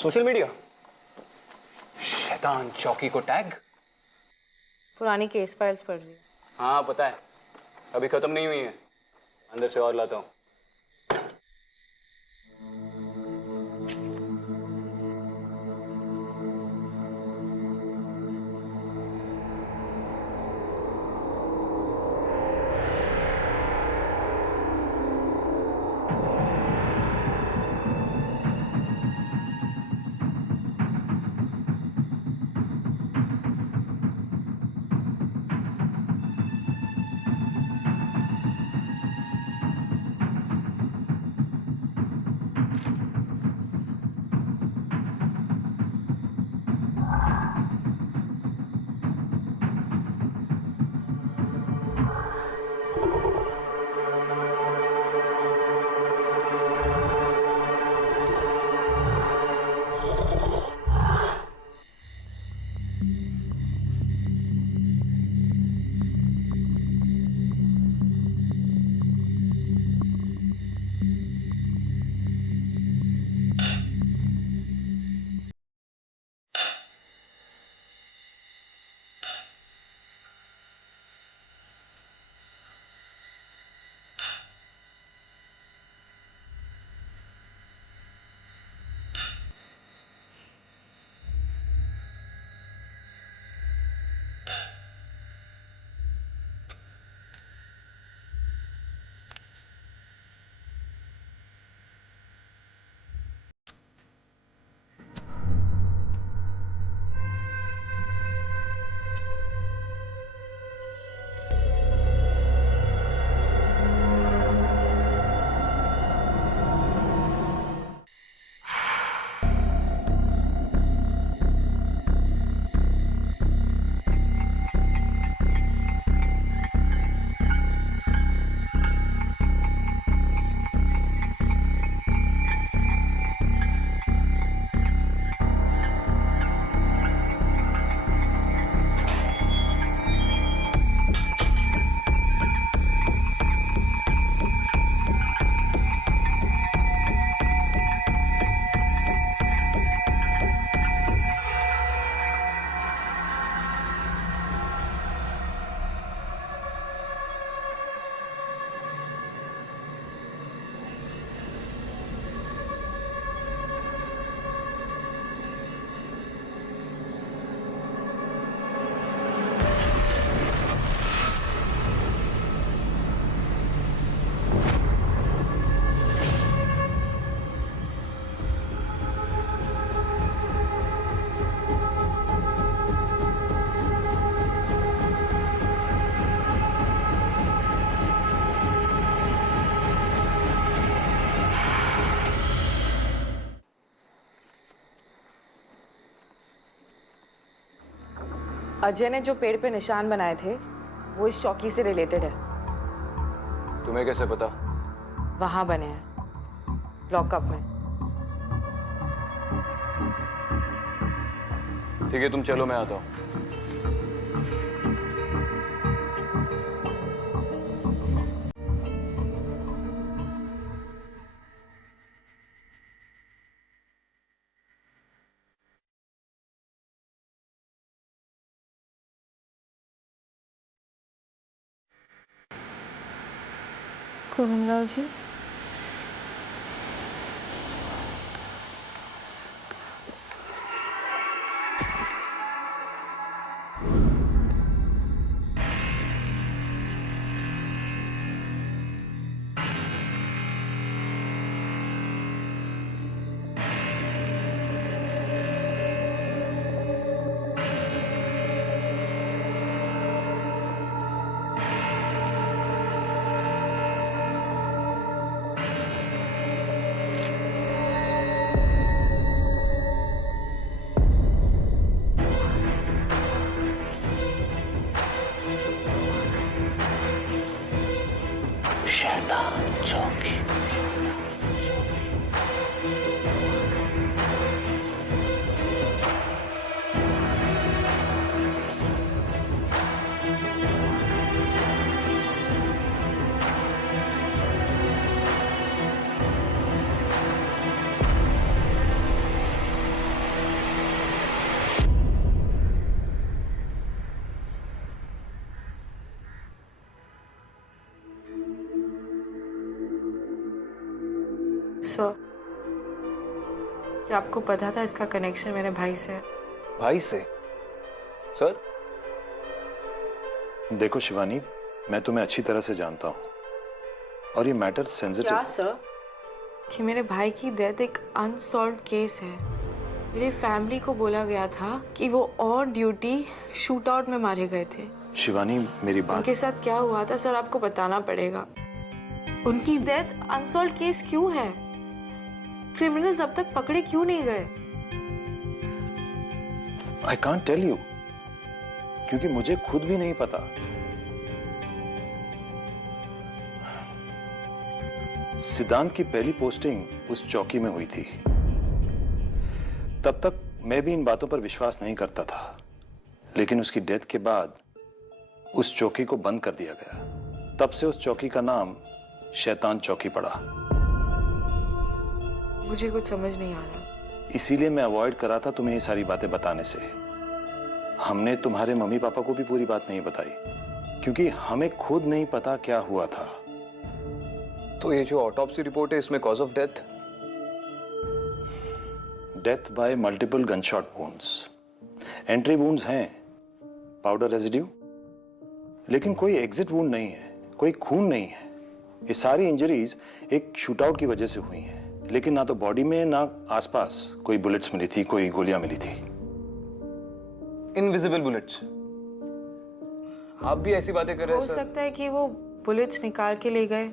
Social media. शैतान चौकी को टैग। पुरानी केस फाइल्स पढ़ रही है। हाँ पता है, अभी खत्म नहीं हुई है, अंदर से और लाता हूँ। अजय ने जो पेड़ पे निशान बनाए थे वो इस चौकी से रिलेटेड है। तुम्हें कैसे पता? वहां बने हैं, लॉकअप में। ठीक है तुम चलो, मैं आता हूँ। गोविंदराव जी, शैतान चौकी। सर, क्या आपको पता था इसका कनेक्शन मेरे भाई से है? भाई से? सर? देखो शिवानी, मैं तुम्हें अच्छी तरह से जानता हूँ और ये मैटर सेंसिटिव। क्या सर? कि मेरे भाई की डेथ एक अनसॉल्व्ड केस है। मेरी फैमिली को बोला गया था कि वो ऑन ड्यूटी शूट आउट में मारे गए थे। शिवानी मेरी बात। उनके साथ क्या हुआ था सर, आपको बताना पड़ेगा। उनकी डेथ अनसॉल्व्ड केस क्यों है? क्रिमिनल्स अब तक पकड़े क्यों नहीं गए? आई कांट टेल यू, क्योंकि मुझे खुद भी नहीं पता। सिद्धांत की पहली पोस्टिंग उस चौकी में हुई थी। तब तक मैं भी इन बातों पर विश्वास नहीं करता था, लेकिन उसकी डेथ के बाद उस चौकी को बंद कर दिया गया। तब से उस चौकी का नाम शैतान चौकी पड़ा। मुझे कुछ समझ नहीं आ रहा। इसीलिए मैं अवॉइड करा था तुम्हें ये सारी बातें बताने से। हमने तुम्हारे मम्मी पापा को भी पूरी बात नहीं बताई, क्योंकि हमें खुद नहीं पता क्या हुआ था। तो ये जो ऑटोप्सी रिपोर्ट है, इसमें cause of death? Death by multiple gunshot wounds. Entry wounds हैं, पाउडर रेजिड्यू, लेकिन कोई एग्जिट वुंड नहीं है, कोई खून नहीं है। ये सारी इंजरीज एक शूटआउट की वजह से हुई हैं, लेकिन ना तो बॉडी में ना आसपास कोई बुलेट्स मिली थी, कोई गोलियां मिली थी। Invisible bullets? आप भी ऐसी बातें कर रहे हो हैं सर? सकता है कि वो बुलेट्स निकाल के ले गए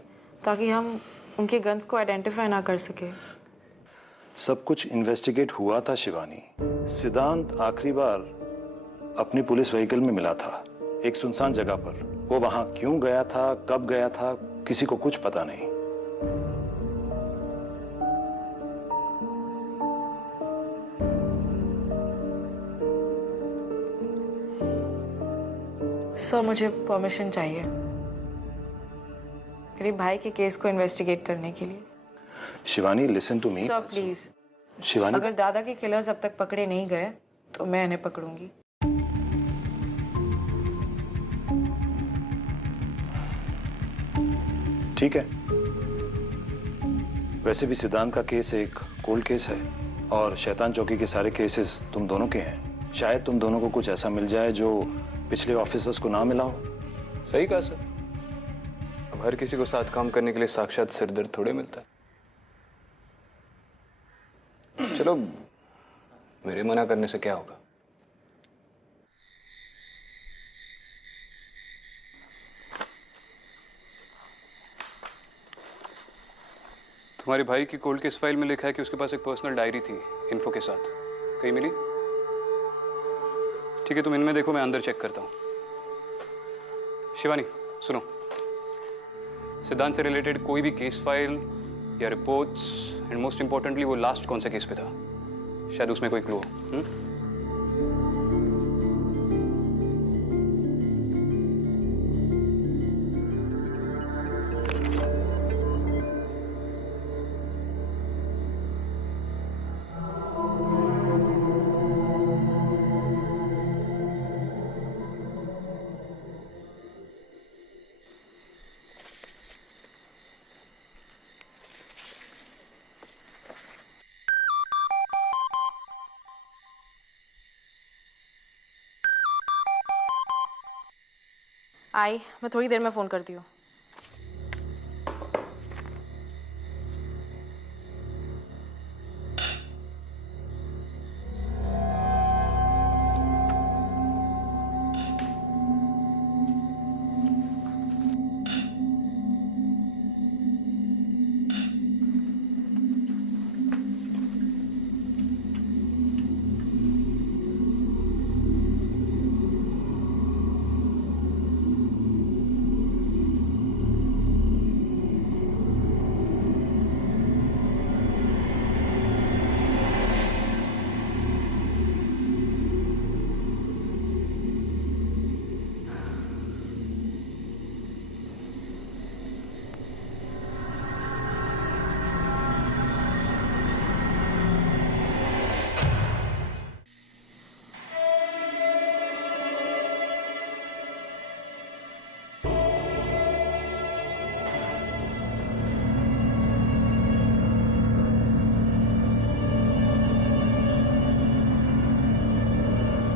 ताकि हम उनके गन्स को आइडेंटिफाई ना कर सके। सब कुछ इन्वेस्टिगेट हुआ था शिवानी। सिद्धांत आखिरी बार अपनी पुलिस व्हीकल में मिला था, एक सुनसान जगह पर। वो वहां क्यों गया था, कब गया था, किसी को कुछ पता नहीं। सर, मुझे परमिशन चाहिए मेरे भाई के केस को इन्वेस्टिगेट करने के लिए। Shivani listen to me. Sir please, Shivani, अगर दादा के किलर्स अब तक पकड़े नहीं गए तो मैं इन्हें पकड़ूंगी। ठीक है। वैसे भी सिद्धांत का केस एक कोल्ड केस है और शैतान चौकी के सारे केसेस तुम दोनों के हैं। शायद तुम दोनों को कुछ ऐसा मिल जाए जो पिछले ऑफिसर्स को ना मिला हो। सही कहा सर। अब हर किसी को साथ काम करने के लिए साक्षात सिरदर्द थोड़े मिलता है। चलो, मेरे मना करने से क्या होगा? तुम्हारे भाई की कोल्ड केस फाइल में लिखा है कि उसके पास एक पर्सनल डायरी थी इन्फो के साथ। कहीं मिली? ठीक है, तुम इनमें देखो, मैं अंदर चेक करता हूँ। शिवानी सुनो, सिद्धांत से रिलेटेड कोई भी केस फाइल या रिपोर्ट्स, एंड मोस्ट इंपॉर्टेंटली वो लास्ट कौन से केस पे था, शायद उसमें कोई क्लू हो। आई, मैं थोड़ी देर में फोन करती हूँ।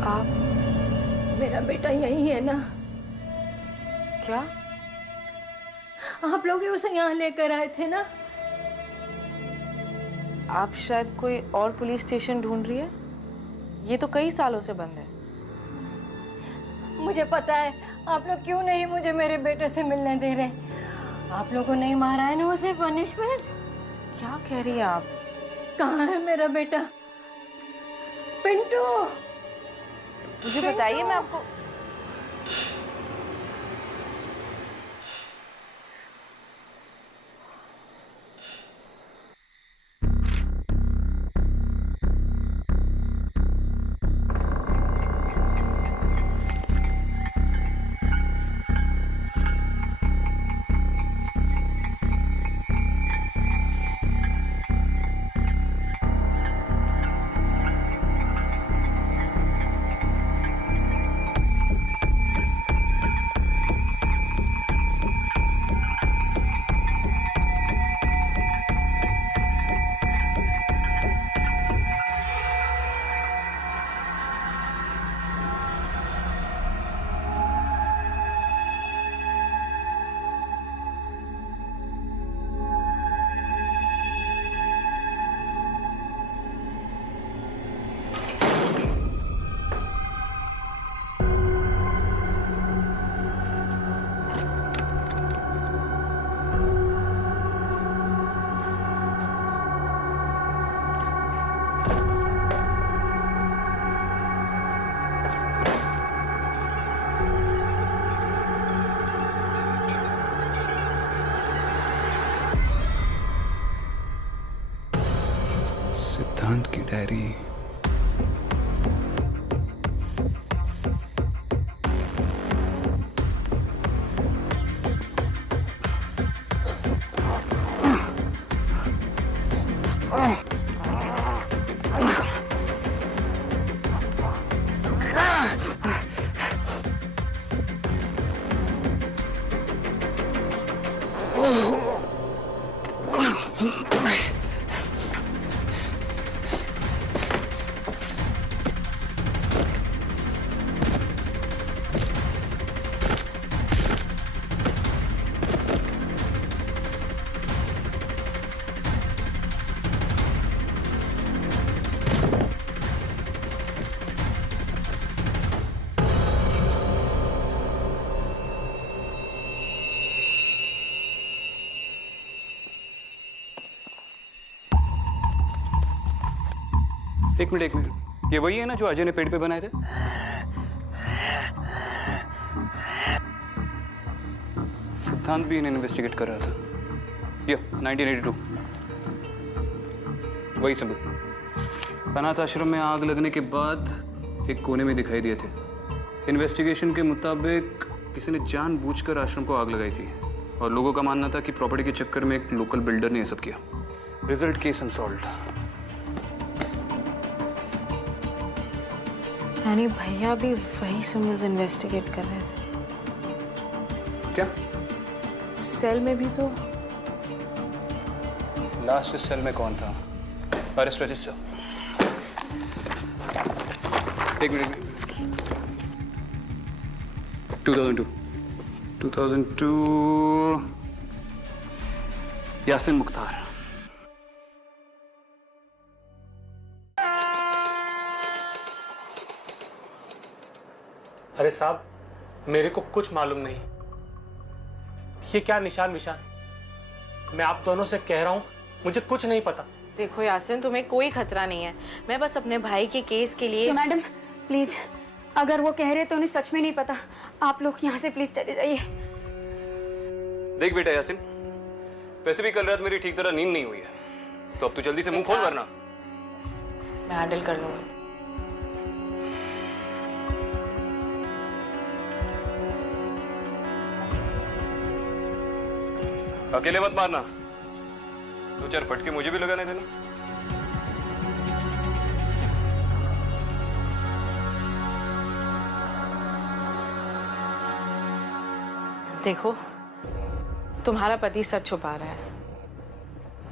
आप मेरा बेटा यही है ना? क्या? आप लोग ही उसे यहाँ लेकर आए थे ना? आप शायद कोई और पुलिस स्टेशन ढूंढ रही है। ये तो कई सालों से बंद है। मुझे पता है आप लोग क्यों नहीं मुझे मेरे बेटे से मिलने दे रहे। आप लोगों ने मारा है ना उसे, पनिशमेंट। क्या कह रही हैं आप? कहाँ है मेरा बेटा? पिंटू, मुझे बताइए, मैं आपको। सिद्धांत की डायरी। एक मिनट, ये वही है ना जो अजय ने पेड़ पे बनाए थे? सिद्धांत भी इन्हें इन्वेस्टिगेट कर रहा था। ये 1982 वही सबूत। अनाथ आश्रम में आग लगने के बाद एक कोने में दिखाई दिए थे। इन्वेस्टिगेशन के मुताबिक किसी ने जानबूझकर आश्रम को आग लगाई थी और लोगों का मानना था कि प्रॉपर्टी के चक्कर में एक लोकल बिल्डर ने ये सब किया। Result case unsolved. यानी भैया भी वही सिम्बल्स इन्वेस्टिगेट कर रहे थे। क्या? उस सेल में भी तो। लास्ट सेल में कौन था? Arrest register. एक मिनट। 2002 यासिन मुख्तार। अरे साहब, मेरे को कुछ मालूम नहीं। ये क्या निशान विशान? मैं आप दोनों से कह रहा हूं, मुझे कुछ नहीं पता। देखो यासिन, तुम्हें कोई खतरा नहीं है। मैं बस अपने भाई के केस के लिए। मैडम प्लीज, अगर वो कह रहे तो उन्हें सच में नहीं पता। आप लोग यहाँ से प्लीज चले जाइए। देख बेटा यासिन, वैसे भी कल रात मेरी ठीक तरह नींद नहीं हुई है, तो अब तू जल्दी से मुंह खोल वरना। मैं हैंडल कर लूंगी। अकेले मत मारना, दो चार फटके मुझे भी लगाने देना। देखो, तुम्हारा पति सच छुपा रहा है।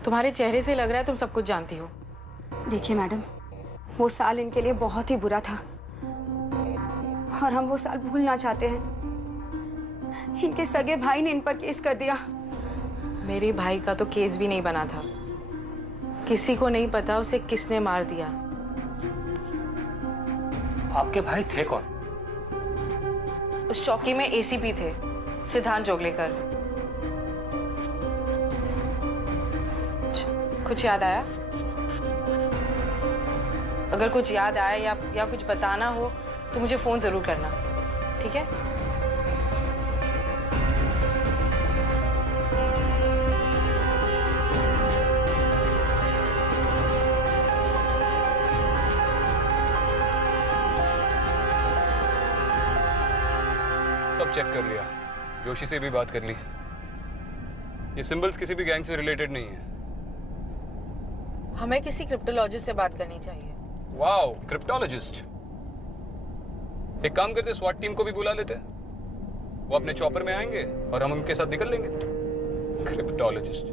तुम्हारे चेहरे से लग रहा है तुम सब कुछ जानती हो। देखिए मैडम, वो साल इनके लिए बहुत ही बुरा था। और हम वो साल भूलना चाहते हैं। इनके सगे भाई ने इन पर केस कर दिया। मेरे भाई का तो केस भी नहीं बना था। किसी को नहीं पता उसे किसने मार दिया। आपके भाई थे कौन? उस चौकी में एसीपी थे, सिद्धांत जोगलेकर। कुछ याद आया? अगर कुछ याद आया या कुछ बताना हो तो मुझे फोन जरूर करना, ठीक है? सब चेक कर लिया, जोशी से भी बात कर ली। ये सिंबल्स किसी भी गैंग से रिलेटेड नहीं है। हमें किसी क्रिप्टोलॉजिस्ट से बात करनी चाहिए। Wow, cryptologist. एक काम करते, स्वाट टीम को भी बुला लेते। वो अपने चॉपर में आएंगे और हम उनके साथ निकल लेंगे। क्रिप्टोलॉजिस्ट।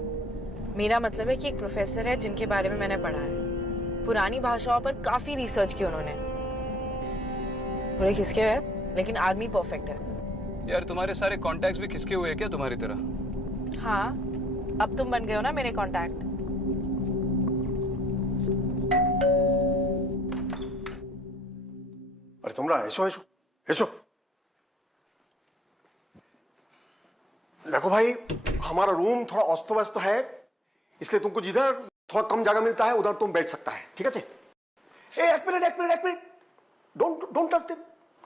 मेरा मतलब है कि एक प्रोफेसर है जिनके बारे में मैंने पढ़ा है। पुरानी भाषाओं पर काफी रिसर्च की उन्होंने। थोड़े खिसके हुए हैं, लेकिन आदमी परफेक्ट है। यार तुम्हारे सारे कॉन्टैक्ट्स भी खिसके हुए हैं क्या तुम्हारी तरह? हाँ, अब तुम बन गए हो ना मेरे कॉन्टैक्ट। अरे तुमरा ऐसो ऐसो ऐसो। देखो भाई, हमारा रूम थोड़ा अस्त व्यस्त है, इसलिए तुमको जिधर थोड़ा कम जगह मिलता है उधर तुम बैठ सकता है, ठीक है? एक minute, don't touch them,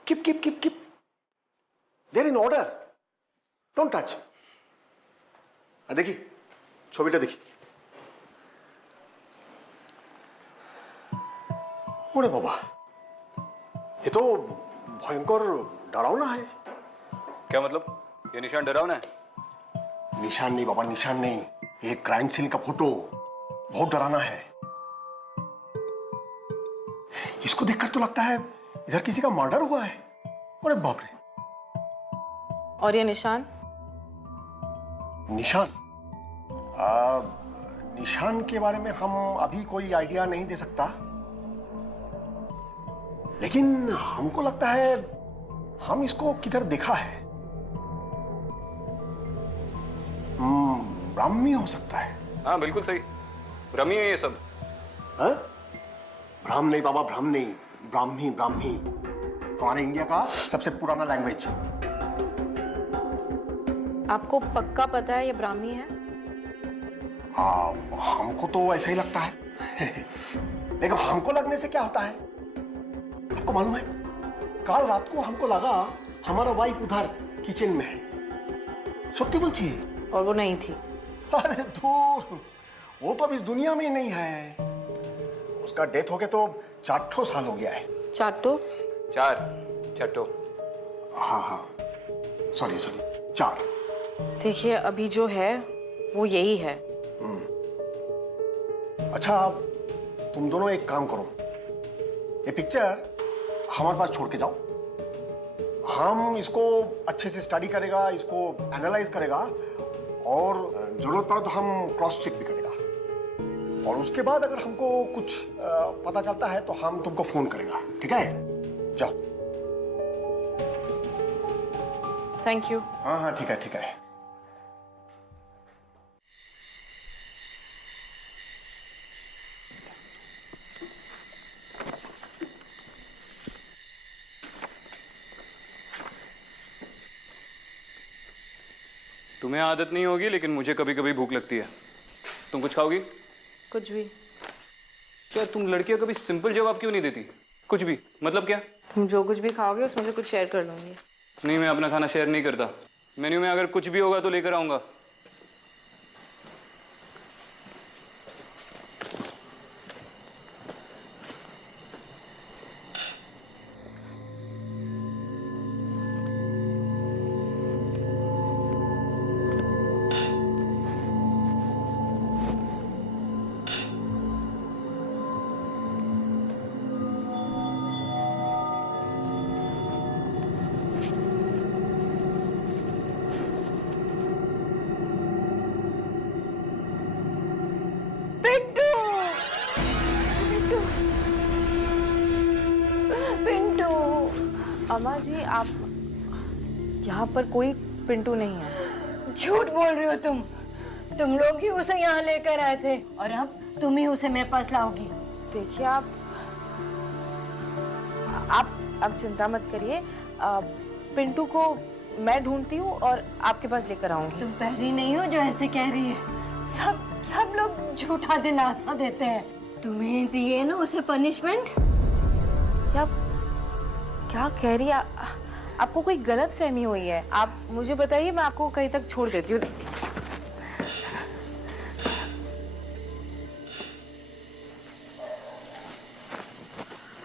keep there in order, don't touch. देखी ছবিটা দেখি। ओरे बाबा, ये तो भयंकर डरावना है। क्या मतलब? ये निशान डरावना है? निशान नहीं बाबा, निशान नहीं, ये क्राइम सीन का फोटो बहुत डरावना है। इसको देखकर तो लगता है इधर किसी का मर्डर हुआ है। अरे बाप रे। और ये निशान? निशान? निशान के बारे में हम अभी कोई आइडिया नहीं दे सकता, लेकिन हमको लगता है हम इसको किधर देखा है। ब्राह्मी हो सकता है। हाँ बिल्कुल सही, ब्राह्मी है ये सब। हाँ? ब्राह्म नहीं बाबा, ब्राह्म नहीं, ब्राह्मी। हमारे इंडिया का सबसे पुराना लैंग्वेज। आपको पक्का पता है ये ब्राह्मी है? हमको तो ऐसा ही लगता है। लेकिन हमको लगने से क्या होता है? आपको मालूम है, कल रात को हमको लगा हमारा वाइफ उधर किचन में है। सत्य बोलती? और वो नहीं थी। अरे दूर, वो तो अब इस दुनिया में ही नहीं है। उसका डेथ हो गया तो 4 साल हो गया है। चाटो? चट्टो। हाँ, सॉरी 4। देखिए, अभी जो है वो यही है। अच्छा, तुम दोनों एक काम करो, ये पिक्चर हमारे पास छोड़ के जाओ। हम इसको अच्छे से स्टडी करेगा, इसको एनालाइज करेगा, और जरूरत पड़े तो हम क्रॉस चेक भी करेगा। और उसके बाद अगर हमको कुछ पता चलता है तो हम तुमको फोन करेगा, ठीक है? जाओ। Thank you. हाँ, ठीक है। तुम्हें आदत नहीं होगी, लेकिन मुझे कभी कभी भूख लगती है। तुम कुछ खाओगी? कुछ भी। क्या तुम लड़कियां कभी सिंपल जवाब क्यों नहीं देती? कुछ भी मतलब क्या? तुम जो कुछ भी खाओगे उसमें से कुछ शेयर कर लूंगी। नहीं, मैं अपना खाना शेयर नहीं करता। मेन्यू में अगर कुछ भी होगा तो लेकर आऊंगा। अम्मा जी, आप यहाँ पर कोई पिंटू नहीं है। झूठ बोल रही हो तुम लोग ही उसे यहाँ लेकर आए थे और अब तुम ही उसे मेरे पास लाओगी। देखिए, आप चिंता मत करिए। पिंटू को मैं ढूंढती हूँ और आपके पास लेकर आऊंगी। तुम पहली नहीं हो जो ऐसे कह रही है। सब लोग झूठा दिलासा देते हैं। तुम्हें दिए ना उसे पनिशमेंट। क्या कह रही है? आपको कोई गलत फहमी हुई है। आप मुझे बताइए, मैं आपको कहीं तक छोड़ देती हूँ।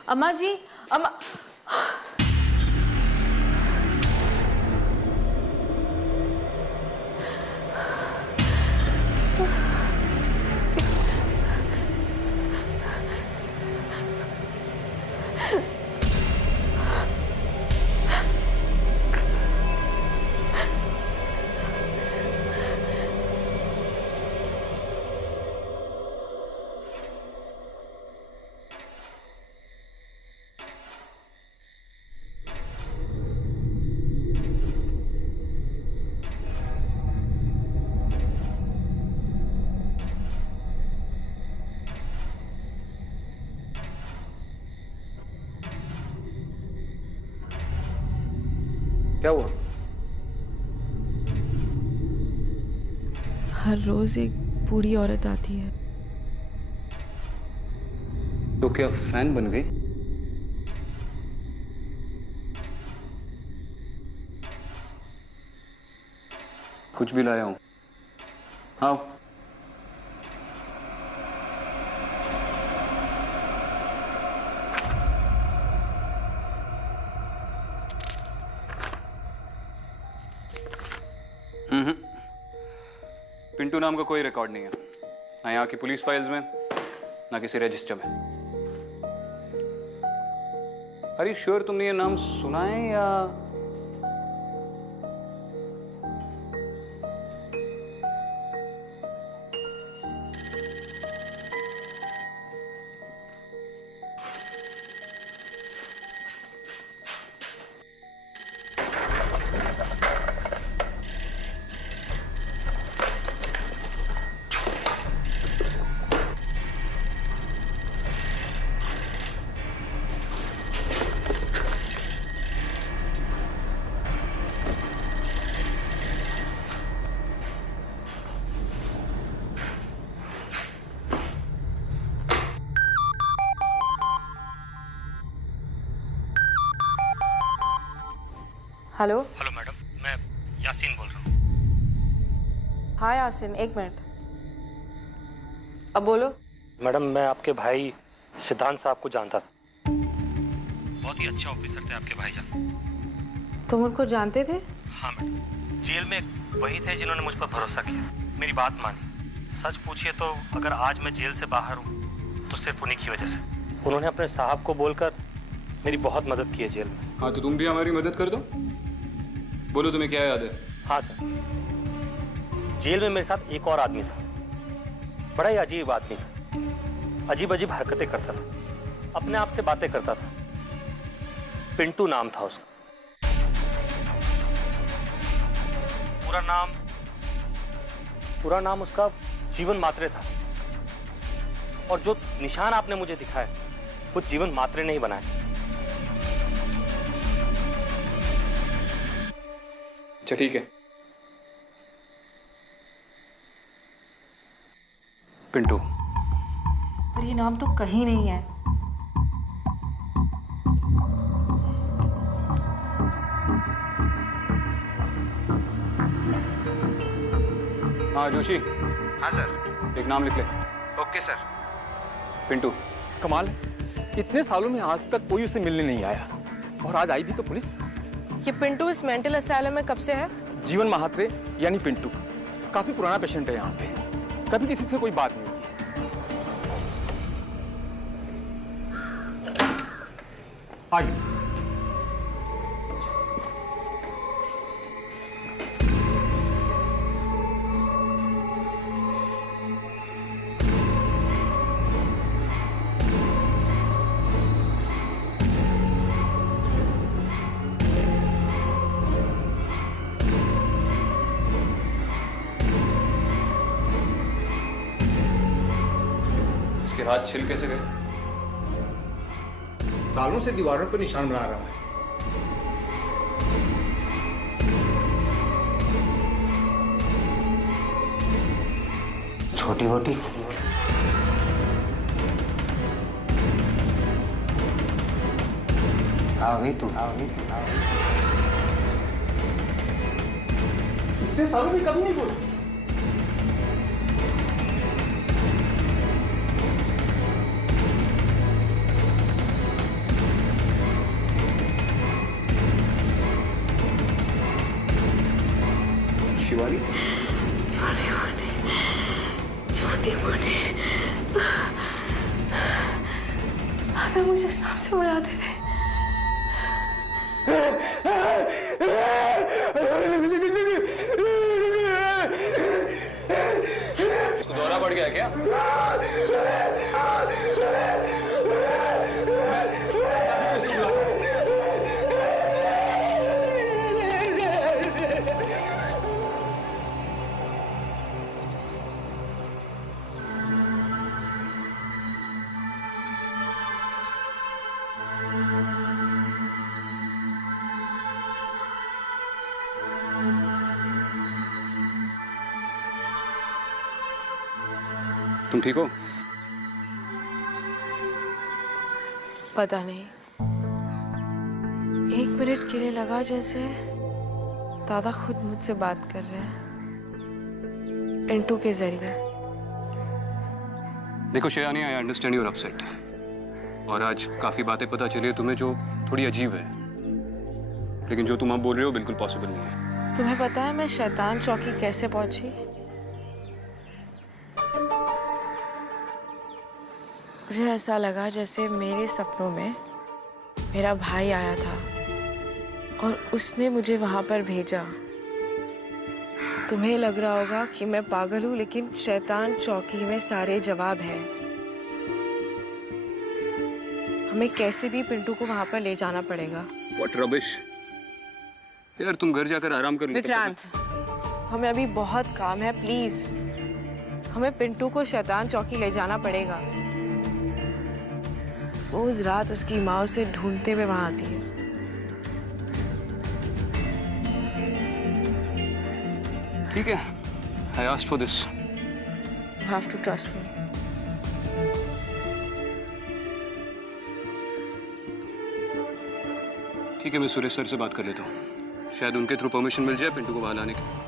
अम्मा जी, अम्मा। क्या हुआ? हर रोज एक बूढ़ी औरत आती है। तो क्या फैन बन गई? कुछ भी लाया हूं। हाँ, पिंटू नाम का कोई रिकॉर्ड नहीं है, ना यहाँ की पुलिस फाइल्स में, ना किसी रजिस्टर में। अरे श्योर तुमने ये नाम सुना है या? हेलो। हेलो मैडम, मैं यासीन बोल रहा हूँ। हाँ यासिन, एक मिनट। अब बोलो। मैडम, मैं आपके भाई सिद्धांत साहब को जानता था। बहुत ही अच्छे ऑफिसर थे आपके भाईजान। तुम उनको जानते थे? हाँ मैडम, जेल में वही थे जिन्होंने मुझ पर भरोसा किया, मेरी बात मानी। सच पूछिए तो अगर आज मैं जेल से बाहर हूँ तो सिर्फ उन्हीं की वजह से। उन्होंने अपने साहब को बोलकर मेरी बहुत मदद की है जेल में। हाँ, तो तुम भी हमारी मदद कर दो। बोलो, तुम्हें क्या याद है? हाँ सर, जेल में मेरे साथ एक और आदमी था। बड़ा ही अजीब आदमी था, अजीब अजीब हरकतें करता था, अपने आप से बातें करता था। पिंटू नाम था उसका। पूरा नाम उसका जीवन मात्रे था। और जो निशान आपने मुझे दिखाए वो जीवन मात्रे नहीं बनाए। अच्छा ठीक है, पिंटू। पर ये नाम तो कहीं नहीं है। हाँ जोशी, हाँ सर। एक नाम लिख ले। Okay sir. पिंटू। कमाल है, इतने सालों में आज तक कोई उसे मिलने नहीं आया और आज आई भी तो पुलिस। ये पिंटू इस मेंटल असाइलम में कब से है? जीवन महात्रे यानी पिंटू काफी पुराना पेशेंट है यहाँ पे, कभी किसी से कोई बात नहीं की। आइए। हाथ छिल कैसे गए? सालों से दीवारों पर निशान बना रहा हूँ। छोटी मोटी आ गई तू। इतने सालों में कभी नहीं बोली। शिवानी, दादा मुझे इस नाम से बुलाते थे। इसको दौरा पड़ गया क्या? तुम ठीक हो? पता नहीं, एक मिनट के लिए लगा जैसे दादा खुद मुझसे बात कर रहे हैं पिंटू के जरिए। देखो Shivani, I understand you're upset, और आज काफी बातें पता चली है तुम्हें जो थोड़ी अजीब है, लेकिन जो तुम अब बोल रहे हो बिल्कुल पॉसिबल नहीं है। तुम्हें पता है मैं शैतान चौकी कैसे पहुंची? मुझे ऐसा लगा जैसे मेरे सपनों में मेरा भाई आया था और उसने मुझे वहां पर भेजा। तुम्हें लग रहा होगा कि मैं पागल हूं, लेकिन शैतान चौकी में सारे जवाब हैं। हमें कैसे भी पिंटू को वहां पर ले जाना पड़ेगा। What rubbish! यार तुम घर जाकर आराम कर लो। विक्रांत, हमें अभी बहुत काम है, प्लीज हमें पिंटू को शैतान चौकी ले जाना पड़ेगा। वो उस रात उसकी माँ उसे ढूंढते हुए वहां आती है। ठीक है, I asked for this. You have to trust me. ठीक है, मैं सुरेश सर से बात कर लेता हूँ, शायद उनके थ्रू परमिशन मिल जाए पिंटू को बाहर लाने की।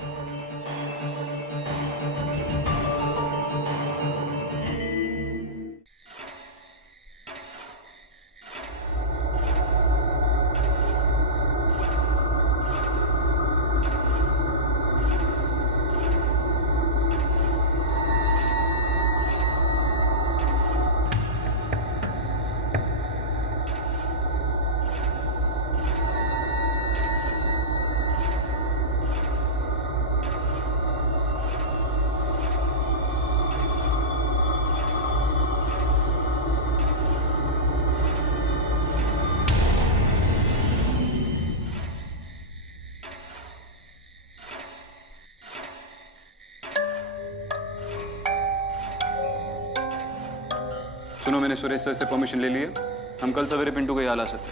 सुनो, मैंने सुरेश सर से परमिशन ले ली है, हम कल सवेरे पिंटू को यहाँ ला सकते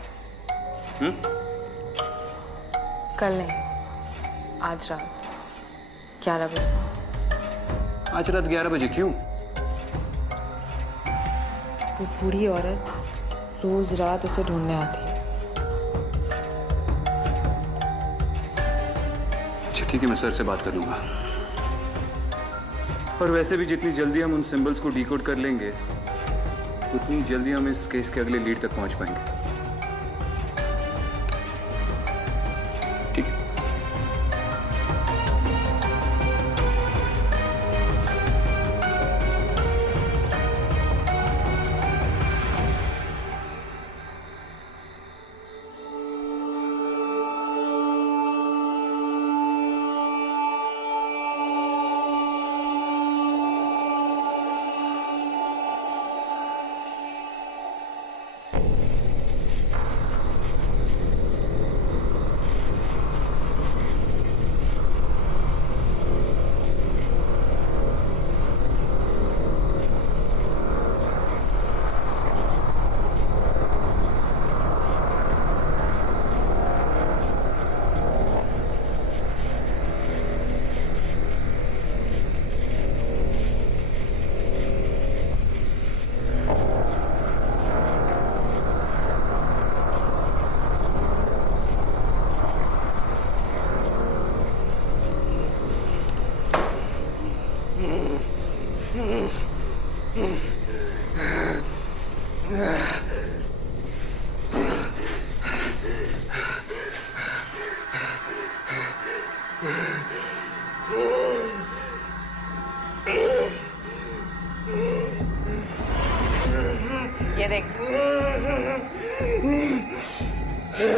हैं। कल नहीं, आज रात 11 बजे। आज रात 11 बजे क्यों? वो बूढ़ी औरत रोज रात उसे ढूंढने आती है। अच्छा ठीक है, मैं सर से बात कर लूंगा। और वैसे भी जितनी जल्दी हम उन सिंबल्स को डिकोड कर लेंगे, उतनी जल्दी हम इस केस के अगले लीड तक पहुंच पाएंगे। ठीक है।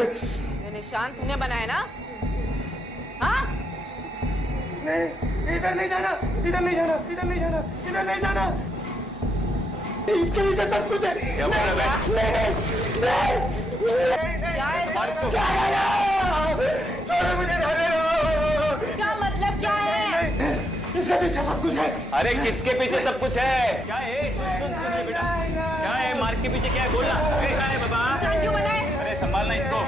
ये निशान तूने बनाया ना? हाँ? नहीं, इधर नहीं जाना, इधर नहीं जाना, इधर नहीं जाना, इधर नहीं जाना। इसके पीछे सब कुछ है। क्या बोल रहा है? क्या है सब? छोड़ो मुझे, जाने दो। क्या मतलब क्या है? इसके पीछे सब कुछ है। अरे किसके पीछे सब कुछ है? क्या है? सुन रे बेटा, क्या है? मार्क के पीछे क्या है? बोलना। क्या है बाबा? निशान क्यों बनाए? अरे संभालना इसको।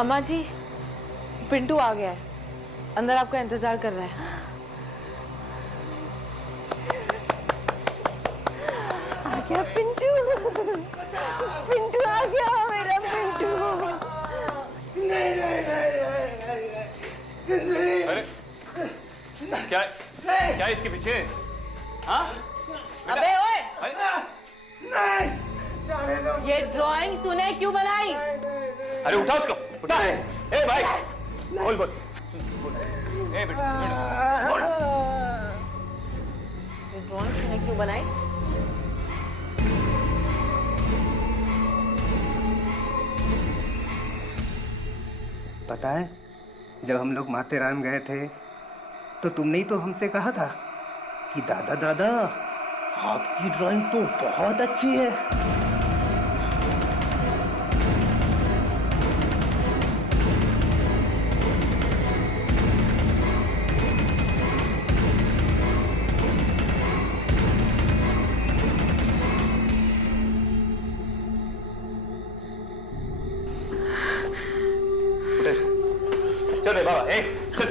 अम्मा जी, पिंटू आ गया है, अंदर आपका इंतजार कर रहा है। आ गया पिंटू, पिंटू आ गया मेरा पिंटू। अरे क्या क्या इसके पीछे? हाँ? अबे ओए, जाने दो। ये ड्राइंग तूने क्यों बनाई? अरे उठा उसको, उठा। ए भाई, बोल बोल। ए बेटा, बोल। ये ड्राइंग तूने क्यों बनाई? पता है, जब हम लोग माथेरान गए थे तो तुमने ही तो हमसे कहा था कि दादा दादा आपकी ड्राइंग तो बहुत अच्छी है। उठा इसको। चल रे बाबा, ए चल।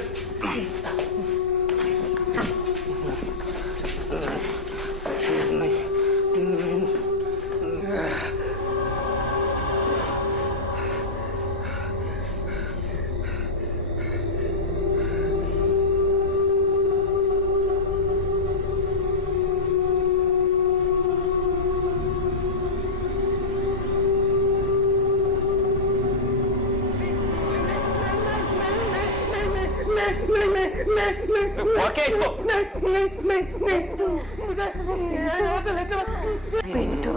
और क्या इसको? पिंटू,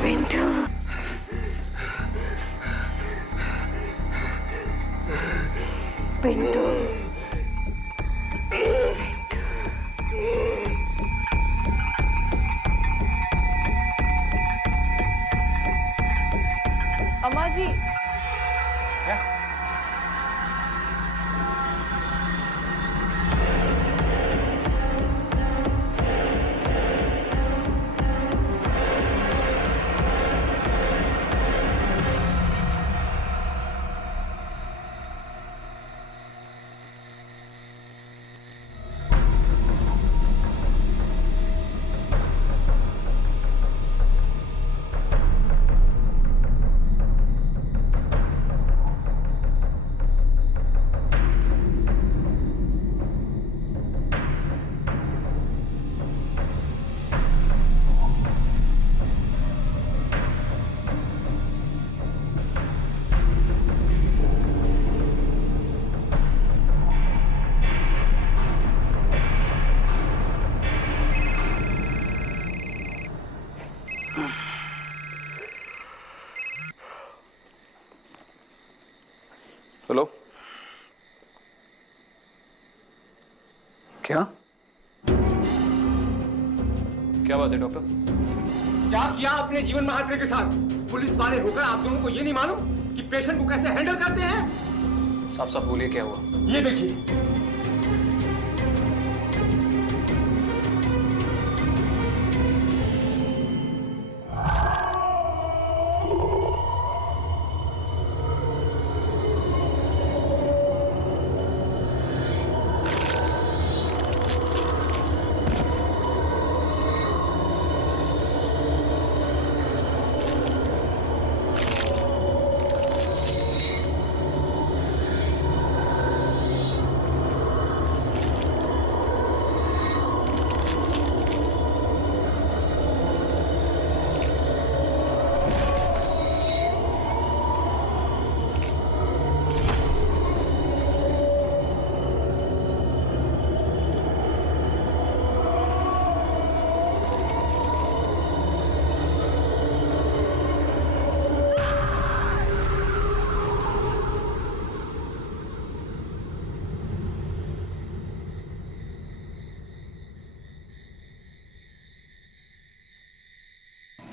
पिंटू, पिंटू। अम्मा जी, हेलो, क्या क्या बात है डॉक्टर? क्या किया आपने जीवन महात्रे के साथ? पुलिस वाले होकर आप दोनों को ये नहीं मालूम कि पेशेंट को कैसे हैंडल करते हैं? साफ साफ बोलिए, क्या हुआ? ये देखिए,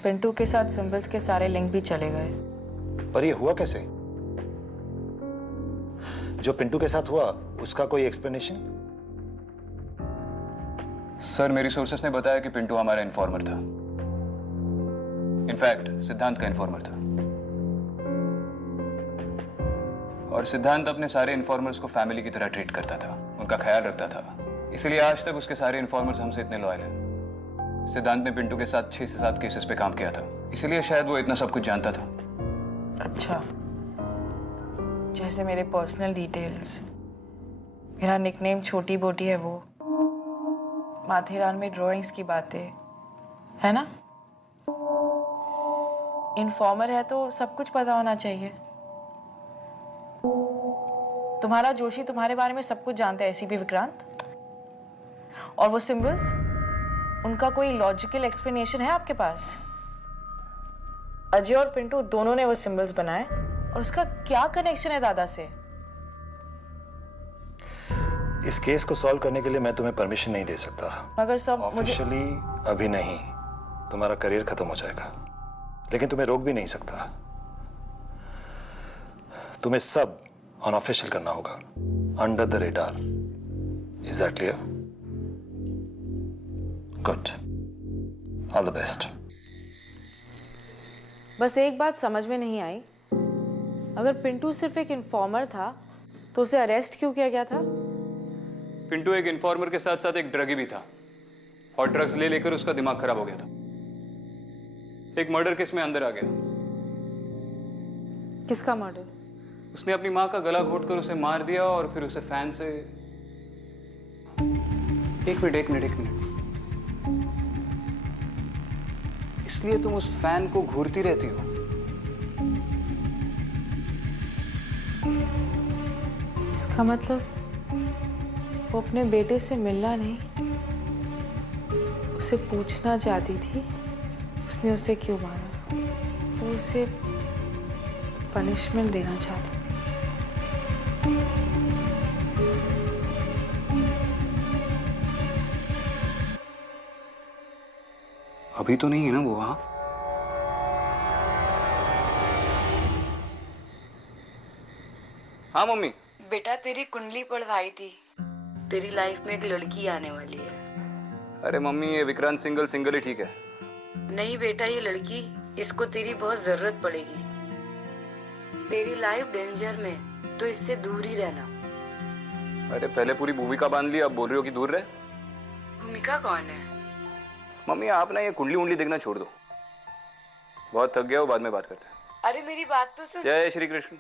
पिंटू के साथ सिंबल्स के सारे लिंक भी चले गए। पर ये हुआ कैसे? जो पिंटू के साथ हुआ उसका कोई एक्सप्लेनेशन? सर, मेरी सोर्सेस ने बताया कि पिंटू हमारा इन्फॉर्मर था। इनफैक्ट सिद्धांत का इन्फॉर्मर था। और सिद्धांत अपने सारे इन्फॉर्मर्स को फैमिली की तरह ट्रीट करता था, उनका ख्याल रखता था। इसलिए आज तक उसके सारे इन्फॉर्मर्स हमसे इतने लॉयल हैं। सिद्धांत ने पिंटू के साथ 6 से 7 केसेस पे काम किया था, इसलिए शायद वो इतना सब कुछ जानता था। अच्छा, जैसे मेरे पर्सनल डिटेल्स, मेरा निकनेम छोटी बोटी है, वो माथेरान में ड्राइंग्स की बातें, है ना? इन्फॉर्मर है तो सब कुछ पता होना चाहिए। तुम्हारा जोशी तुम्हारे बारे में सब कुछ जानता है, एसीपी विक्रांत। और वो सिंबल्स, उनका कोई लॉजिकल एक्सप्लेनेशन है आपके पास? अजय और पिंटू दोनों ने वो सिंबल्स बनाए, और उसका क्या कनेक्शन है दादा से? इस केस को सॉल्व करने के लिए मैं तुम्हें परमिशन नहीं दे सकता। मगर सब ऑफिशियली अभी नहीं, तुम्हारा करियर खत्म हो जाएगा। लेकिन तुम्हें रोक भी नहीं सकता। तुम्हें सब अनऑफिशियल करना होगा, under the radar. Is that clear? Good, all the best. बस एक बात समझ में नहीं आई, अगर पिंटू सिर्फ एक इन्फॉर्मर था तो उसे अरेस्ट क्यों किया गया था? पिंटू एक इन्फॉर्मर के साथ साथ एक ड्रगी भी था, और ड्रग्स ले लेकर उसका दिमाग खराब हो गया था। एक मर्डर केस में अंदर आ गया। किसका मर्डर? उसने अपनी माँ का गला घोटकर उसे मार दिया, और फिर उसे फैन से... एक मिनट। इसलिए तुम उस फैन को घूरती रहती हो? इसका मतलब वो अपने बेटे से मिलना नहीं, उसे पूछना चाहती थी उसने उसे क्यों मारा। वो उसे पनिशमेंट देना चाहती थी। अभी तो नहीं है ना वो वहां? हाँ मम्मी। बेटा, तेरी कुंडली पढ़वाई थी, तेरी लाइफ में एक लड़की आने वाली है। अरे मम्मी, ये विक्रांत सिंगल ही ठीक है। नहीं बेटा, ये लड़की, इसको तेरी बहुत जरूरत पड़ेगी। तेरी लाइफ डेंजर में, तो इससे दूर ही रहना। अरे पहले पूरी भूमिका बांध ली, अब बोल रही हो कि दूर रहे। भूमिका कौन है? मम्मी आप ना ये कुंडली देखना छोड़ दो, बहुत थक गया हो, बाद में बात करते हैं। अरे मेरी बात तो सुन। जय श्री कृष्ण।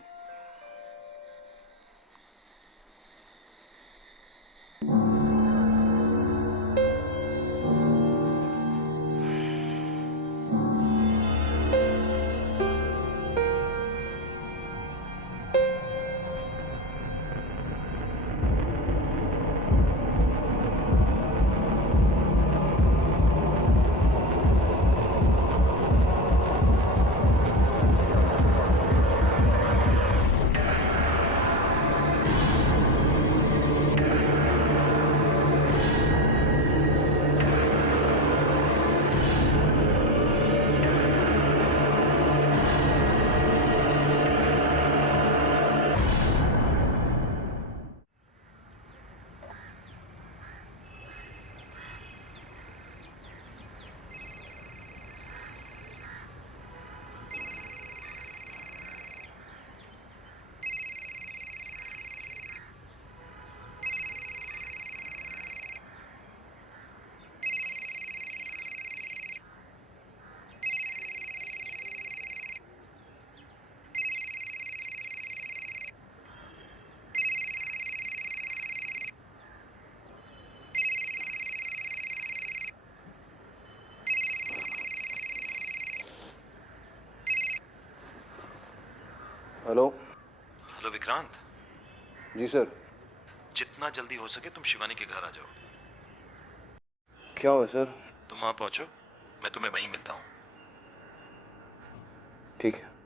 हेलो। हेलो विक्रांत। जी सर। जितना जल्दी हो सके तुम शिवानी के घर आ जाओ। क्या हुआ सर? तुम वहां पहुंचो, मैं तुम्हें वहीं मिलता हूँ। ठीक है।